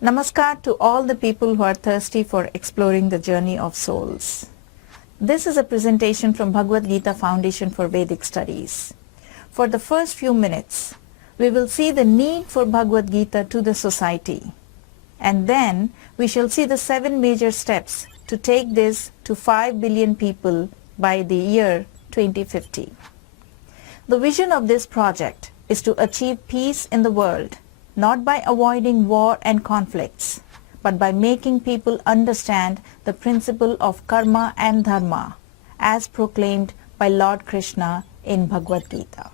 Namaskar to all the people who are thirsty for exploring the journey of souls. This is a presentation from Bhagavad Gita Foundation for Vedic Studies. For the first few minutes, we will see the need for Bhagavad Gita to the society. And then we shall see the 7 major steps to take this to 5 billion people by the year 2050. The vision of this project is to achieve peace in the world, not by avoiding war and conflicts, but by making people understand the principle of karma and dharma as proclaimed by Lord Krishna in Bhagavad Gita.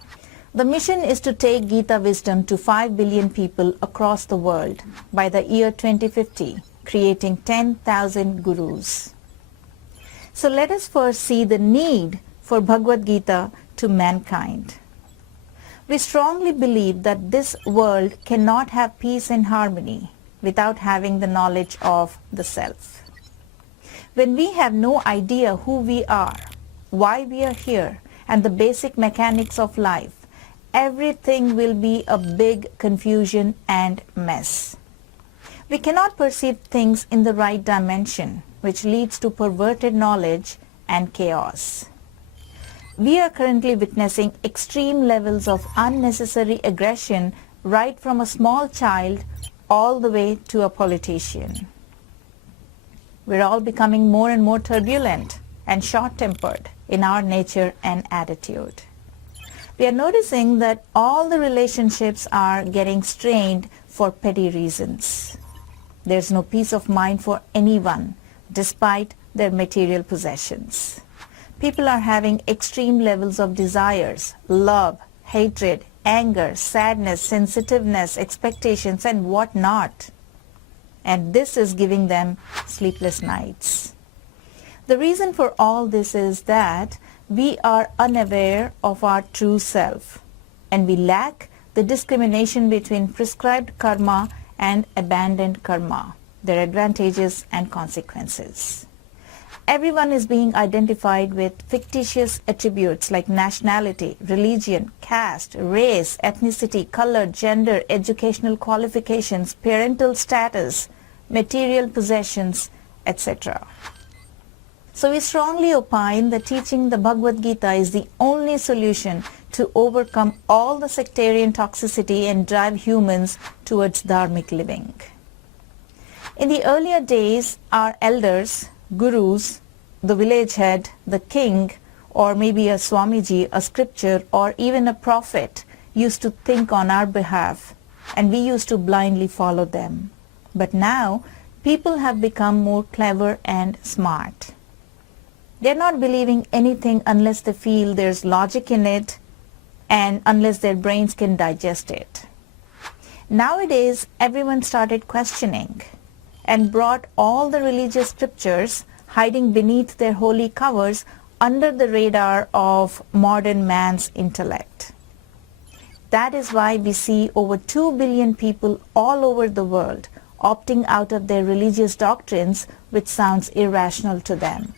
The mission is to take Gita wisdom to 5 billion people across the world by the year 2050, creating 10,000 gurus. So let us first see the need for Bhagavad Gita to mankind. We strongly believe that this world cannot have peace and harmony without having the knowledge of the self. When we have no idea who we are, why we are here, and the basic mechanics of life, everything will be a big confusion and mess. We cannot perceive things in the right dimension, which leads to perverted knowledge and chaos. We are currently witnessing extreme levels of unnecessary aggression right from a small child all the way to a politician. We're all becoming more and more turbulent and short-tempered in our nature and attitude. We are noticing that all the relationships are getting strained for petty reasons. There's no peace of mind for anyone despite their material possessions. People are having extreme levels of desires, love, hatred, anger, sadness, sensitiveness, expectations, and what not. And this is giving them sleepless nights. The reason for all this is that we are unaware of our true self, and we lack the discrimination between prescribed karma and abandoned karma, their advantages and consequences. Everyone is being identified with fictitious attributes like nationality, religion, caste, race, ethnicity, color, gender, educational qualifications, parental status, material possessions, etc. So we strongly opine that teaching the Bhagavad Gita is the only solution to overcome all the sectarian toxicity and drive humans towards dharmic living. In the earlier days, our elders, gurus, the village head, the king, or maybe a Swamiji, a scripture, or even a prophet used to think on our behalf, and we used to blindly follow them. But now, people have become more clever and smart. They're not believing anything unless they feel there's logic in it and unless their brains can digest it. Nowadays, everyone started questioning and brought all the religious scriptures hiding beneath their holy covers under the radar of modern man's intellect. That is why we see over 2 billion people all over the world opting out of their religious doctrines, which sounds irrational to them.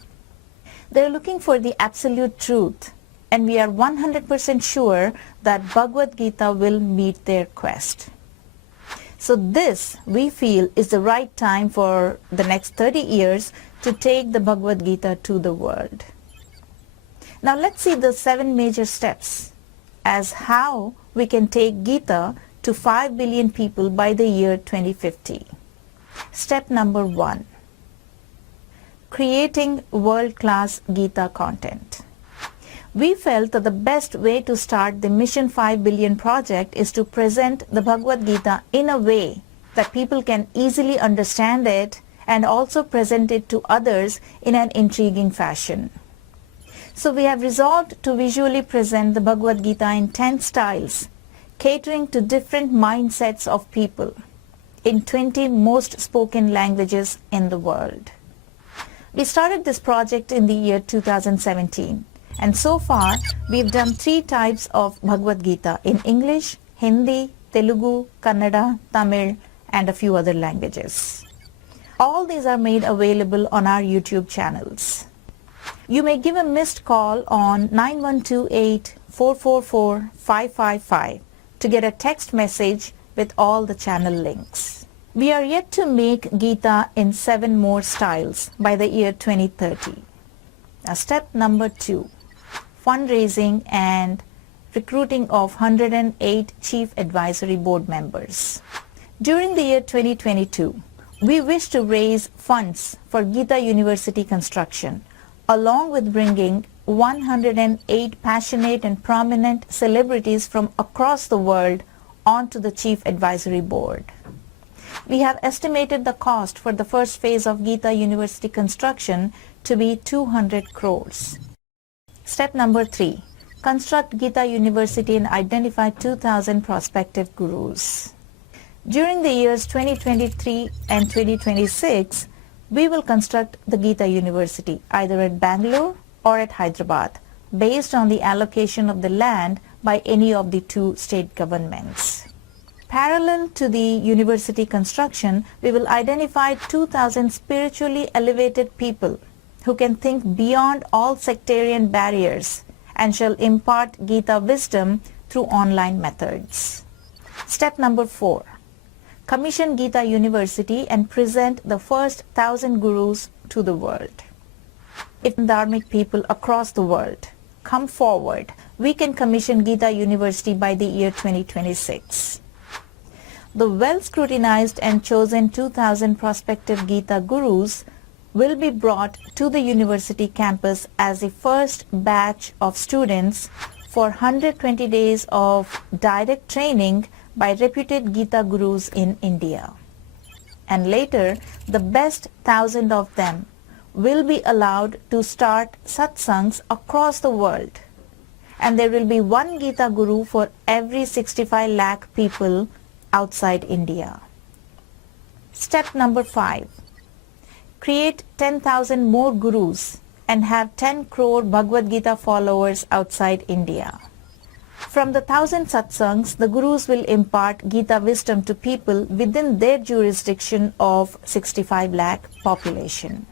They're looking for the absolute truth, and we are 100% sure that Bhagavad Gita will meet their quest. So this, we feel, is the right time for the next 30 years to take the Bhagavad Gita to the world. Now let's see the 7 major steps as how we can take Gita to 5 billion people by the year 2050. Step number 1. Creating world-class Gita content. We felt that the best way to start the Mission 5 Billion project is to present the Bhagavad Gita in a way that people can easily understand it and also present it to others in an intriguing fashion. So we have resolved to visually present the Bhagavad Gita in 10 styles, catering to different mindsets of people in 20 most spoken languages in the world. We started this project in the year 2017, and so far we've done 3 types of Bhagavad Gita in English, Hindi, Telugu, Kannada, Tamil, and a few other languages. All these are made available on our YouTube channels. You may give a missed call on 9128-444-555 to get a text message with all the channel links. We are yet to make Gita in 7 more styles by the year 2030. Now, step number 2, fundraising and recruiting of 108 Chief Advisory Board members. During the year 2022, we wish to raise funds for Gita University construction, along with bringing 108 passionate and prominent celebrities from across the world onto the Chief Advisory Board. We have estimated the cost for the first phase of Gita University construction to be 200 crores. Step number 3, construct Gita University and identify 2,000 prospective gurus. During the years 2023 and 2026, we will construct the Gita University either at Bangalore or at Hyderabad, based on the allocation of the land by any of the 2 state governments. Parallel to the university construction, we will identify 2,000 spiritually elevated people who can think beyond all sectarian barriers and shall impart Gita wisdom through online methods. Step number 4, commission Gita University and present the first 1,000 gurus to the world. If dharmic people across the world come forward, we can commission Gita University by the year 2026. The well-scrutinized and chosen 2,000 prospective Gita Gurus will be brought to the university campus as the first batch of students for 120 days of direct training by reputed Gita Gurus in India. And later, the best 1,000 of them will be allowed to start satsangs across the world. And there will be 1 Gita Guru for every 65 lakh people outside India. Step number 5, create 10,000 more gurus and have 10 crore Bhagavad Gita followers outside India. From the 1,000 satsangs, the gurus will impart Gita wisdom to people within their jurisdiction of 65 lakh population.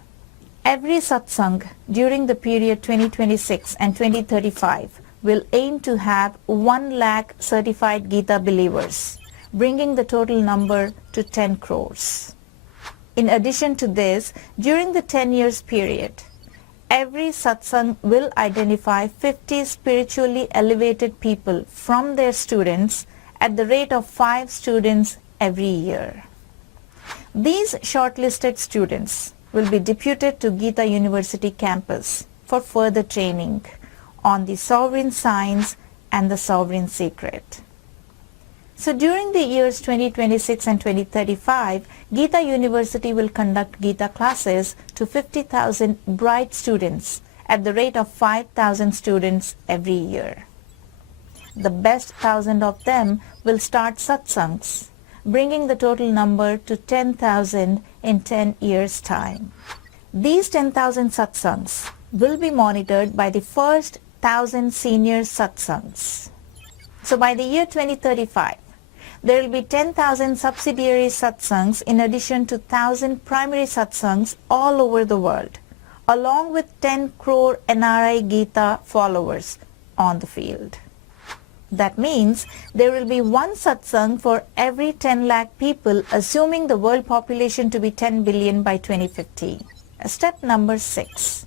Every satsang during the period 2026 and 2035 will aim to have 1 lakh certified Gita believers, bringing the total number to 10 crores. In addition to this, during the 10 years period, every satsang will identify 50 spiritually elevated people from their students at the rate of 5 students every year. These shortlisted students will be deputed to Gita University campus for further training on the sovereign science and the sovereign secret. So during the years 2026 and 2035, Gita University will conduct Gita classes to 50,000 bright students at the rate of 5,000 students every year. The best 1,000 of them will start satsangs, bringing the total number to 10,000 in 10 years' time. These 10,000 satsangs will be monitored by the first 1,000 senior satsangs. So by the year 2035, there will be 10,000 subsidiary satsangs in addition to 1,000 primary satsangs all over the world, along with 10 crore NRI Gita followers on the field. That means there will be 1 satsang for every 10 lakh people, assuming the world population to be 10 billion by 2050. Step number 6,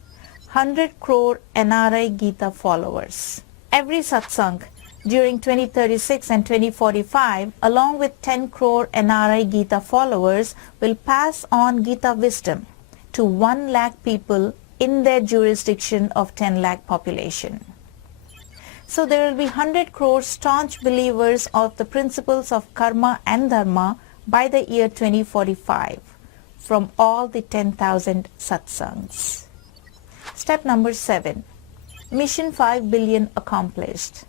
100 crore NRI Gita followers. Every satsang during 2036 and 2045, along with 10 crore NRI Gita followers, will pass on Gita wisdom to 1 lakh people in their jurisdiction of 10 lakh population. So there will be 100 crore staunch believers of the principles of karma and dharma by the year 2045 from all the 10,000 satsangs. Step number 7, Mission 5 billion accomplished.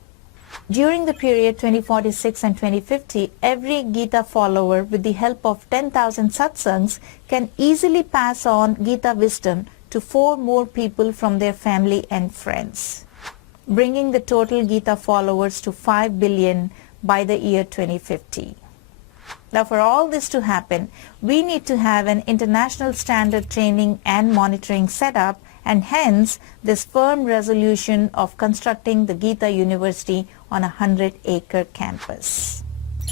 During the period 2046 and 2050, every Gita follower with the help of 10,000 satsangs can easily pass on Gita wisdom to 4 more people from their family and friends, bringing the total Gita followers to 5 billion by the year 2050. Now, for all this to happen, we need to have an international standard training and monitoring setup, and hence this firm resolution of constructing the Gita University on a 100-acre campus.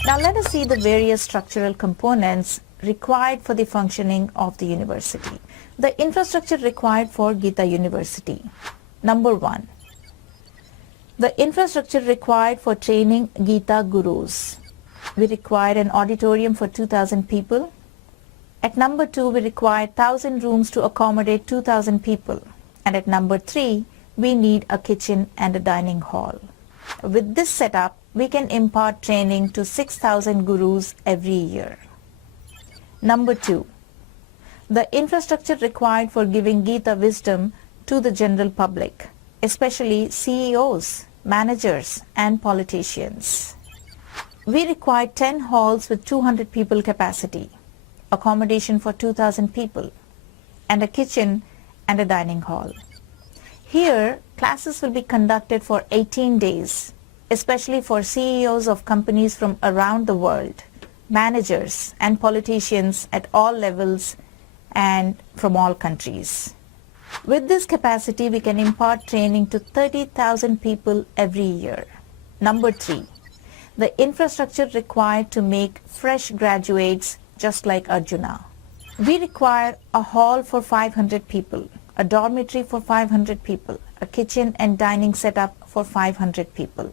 Now let us see the various structural components required for the functioning of the university. The infrastructure required for Gita University. Number 1. The infrastructure required for training Gita Gurus. We require an auditorium for 2,000 people. At number 2, we require 1,000 rooms to accommodate 2,000 people. And at number 3, we need a kitchen and a dining hall. With this setup, we can impart training to 6,000 gurus every year. Number 2. The infrastructure required for giving Gita wisdom to the general public, especially CEOs, managers, and politicians. We require 10 halls with 200 people capacity, accommodation for 2,000 people, and a kitchen and a dining hall. Here, classes will be conducted for 18 days, especially for CEOs of companies from around the world, managers and politicians at all levels and from all countries. With this capacity, we can impart training to 30,000 people every year. Number 3, the infrastructure required to make fresh graduates just like Arjuna. We require a hall for 500 people, a dormitory for 500 people, a kitchen and dining setup for 500 people.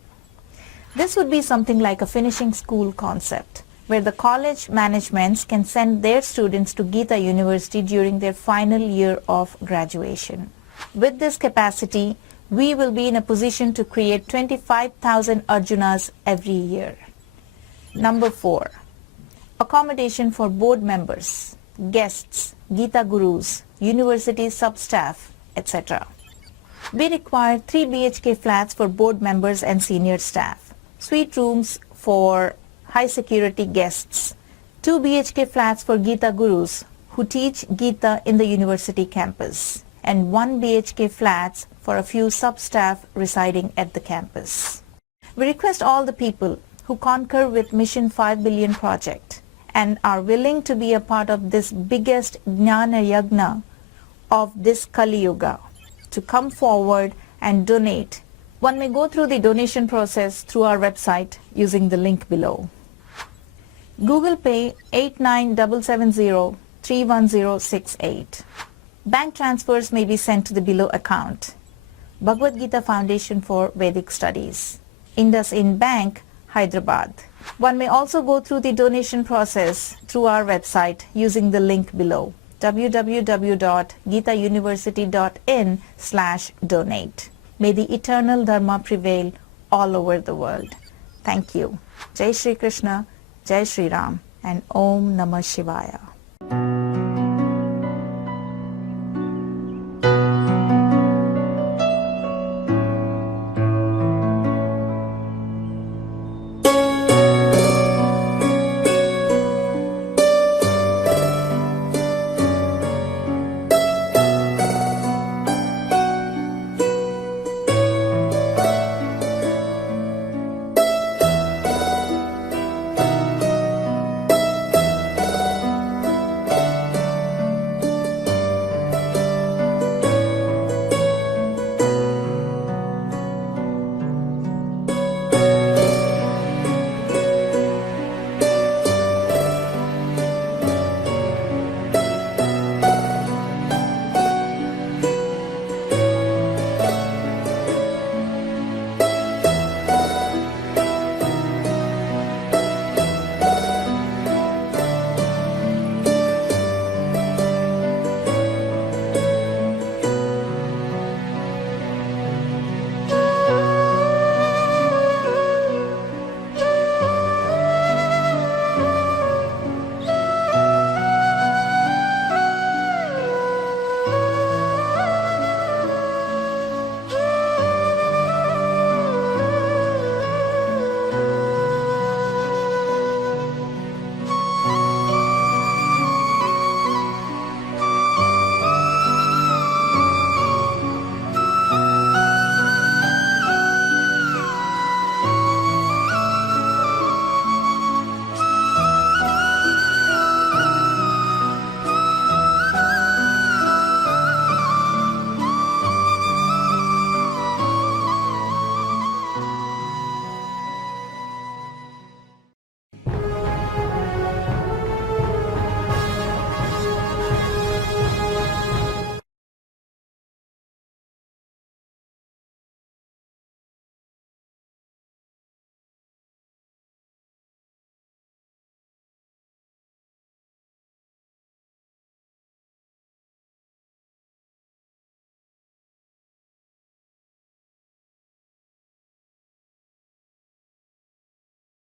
This would be something like a finishing school concept, where the college managements can send their students to Gita University during their final year of graduation. With this capacity, we will be in a position to create 25,000 Arjunas every year. Number 4, accommodation for board members, guests, Gita Gurus, university sub-staff, etc. We require 3 BHK flats for board members and senior staff, suite rooms for high security guests, 2 BHK flats for Gita Gurus who teach Gita in the university campus, and 1 BHK flats for a few sub-staff residing at the campus. We request all the people who concur with Mission 5 Billion Project and are willing to be a part of this biggest Jnana Yagna of this Kali Yuga to come forward and donate. One may go through the donation process through our website using the link below. Google Pay 89770-31068. Bank transfers may be sent to the below account. Bhagavad Gita Foundation for Vedic Studies, IndusInd Bank, Hyderabad. One may also go through the donation process through our website using the link below, www.gitauniversity.in/donate. May the eternal Dharma prevail all over the world. Thank you. Jai Shri Krishna, Jai Shri Ram, and Om Namah Shivaya.